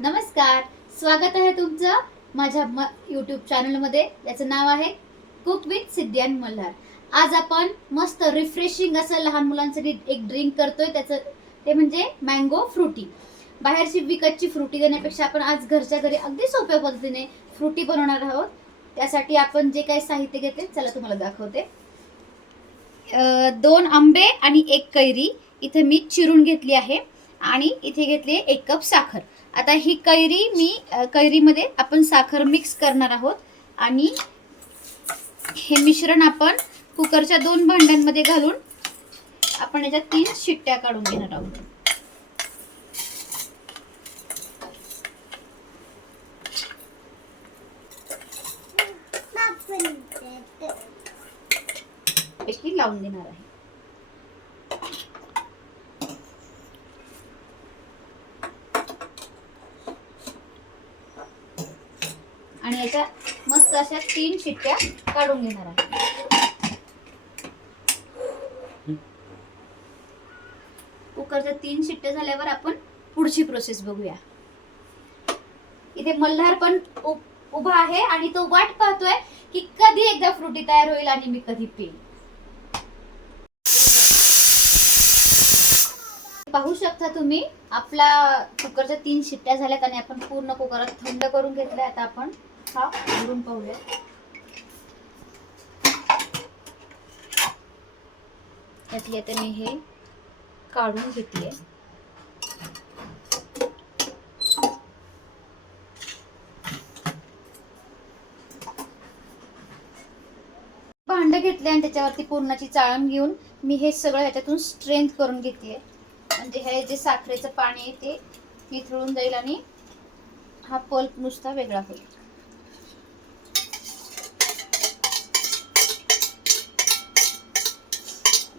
नमस्कार स्वागत आहे तुमचं माझ्या म यूट्यूब चॅनलमध्ये याचं नाव आहे कुक विथ सिद्ध्यान मल्हार आज आपण मस्त रिफ्रेशिंग असं लहान मुलांसाठी एक ड्रिंक करतोय. त्याचं ते म्हणजे मँगो फ्रुटी बाहेरची विकतची फ्रुटी देण्यापेक्षा आपण आज घरच्या घरी अगदी सोप्या पद्धतीने फ्रुटी बनवणार आहोत. त्यासाठी आपण जे काही साहित्य घेते चला तुम्हाला दाखवते. दोन आंबे आणि एक कैरी. इथे मी चिरून घेतली आहे. आणि इथे घेतली एक कप साखर. आता ही कैरी मी कैरीमध्ये आपण साखर मिक्स करणार आहोत. आणि हे मिश्रण आपण कुकरच्या दोन भांड्यांमध्ये घालून आपण याच्यात तीन शिट्ट्या काढून घेणार आहोत. लावून देणार आहे. याच्या मस्त अशा तीन शिट्ट्या काढून घेणार आहे. कुकरच्या तीन शिट्ट्या झाल्यावर आपण पुढची प्रोसेस बघूया. इथे मल्हार पण उभा आहे आणि तो वाट पाहतोय की कधी एकदा फ्रुटी तयार होईल आणि मी कधी पेईल. पाहू शकता तुम्ही आपला कुकरच्या तीन शिट्ट्या झाल्यात आणि आपण पूर्ण कुकरात थंड करून घेतलंय आता आपण. हा भरून पाहूया. त्यातली आता मी हे काढून घेतले भांड घेतले आणि त्याच्यावरती पूर्णाची चाळण घेऊन मी हे सगळं ह्याच्यातून स्ट्रेंथ करून घेतले म्हणजे हे जे साखरेचं पाणी आहे ते विथळून जाईल आणि हा पल्प नुसता वेगळा होईल.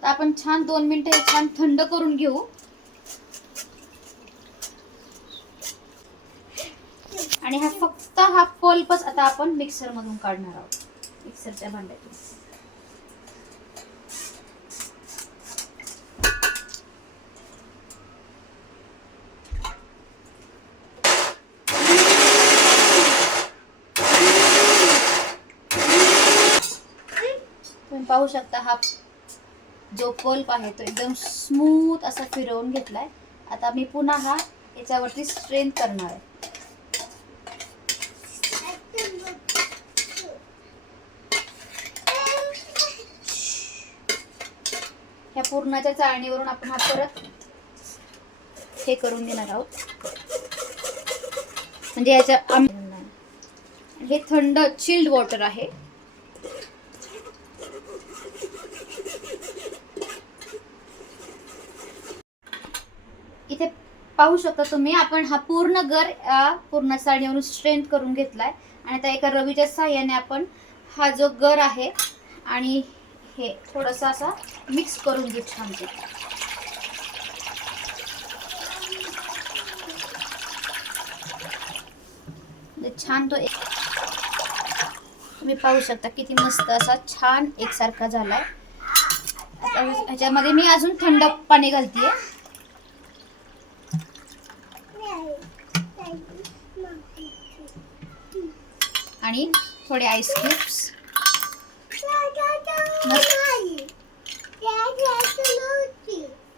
आता आपण छान दोन मिनिटं हे छान थंड करून घेऊ. आणि हा फक्त हा पल्पच आता आपण मिक्सर मधून काढणार आहोत. मिक्सरच्या भांड्यातून. पाहू शकता हा जो पल्प आहे तो एकदम स्मूथ असा फिरवून घेतलाय. आता मी पुन्हा हा याच्यावरती स्ट्रेन करणार आहे. ह्या पूर्णाच्या चाळणीवरून आपण हा परत हे करून घेणार आहोत. म्हणजे याच्या हे थंड चिल्ड वॉटर आहे. इथे पाहू शकता तुम्ही आपण हा पूर्ण गर पूर्ण साडीवरून स्ट्रेंथ करून घेतलाय. आणि त्या एका रवीच्या साह्याने आपण हा जो गर आहे आणि हे थोडासा असा मिक्स करून घेऊ छान म्हणजे छान तो एक तुम्ही पाहू शकता किती मस्त असा छान एकसारखा झालाय. ह्याच्यामध्ये मी अजून थंड पाणी घालतीये. आणि थोडे आईस क्यूब्स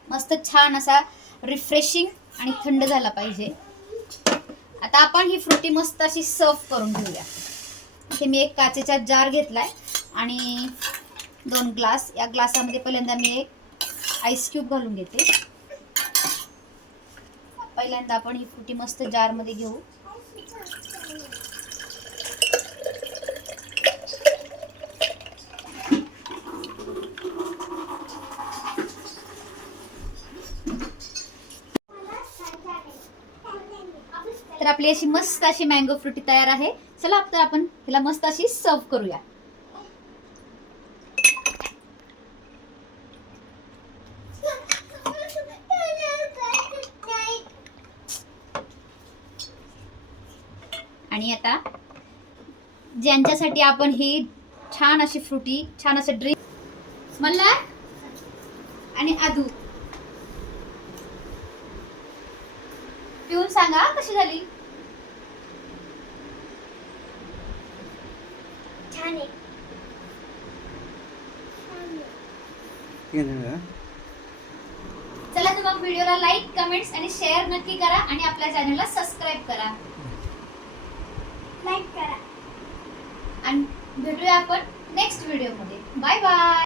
मस्त छान असा रिफ्रेशिंग आणि थंड झाला पाहिजे. आता आपण ही फ्रुटी मस्त अशी सर्व करून घेऊया. इथे मी एक काचेचा जार घेतलाय आणि दोन ग्लास. या ग्लासामध्ये पहिल्यांदा मी एक आईस क्यूब घालून घेते. पहिल्यांदा आपण ही फ्रुटी मस्त जारमध्ये घेऊ. तर आपली अशी मस्त अशी मँगो फ्रुटी तयार आहे. चला तर आपण हिला मस्त अशी सर्व करूया. आणि आता ज्यांच्यासाठी आपण ही छान अशी फ्रुटी छान असं ड्रिंक म्हणला आणि आदू. पिऊन सांगा कशी झाली छान आहे चला तर मग व्हिडिओला लाईक कमेंट्स आणि शेअर नक्की करा आणि आपल्या चॅनलला सबस्क्राईब करा. लाईक करा. आणि भेटूया आपण नेक्स्ट व्हिडिओमध्ये बाय बाय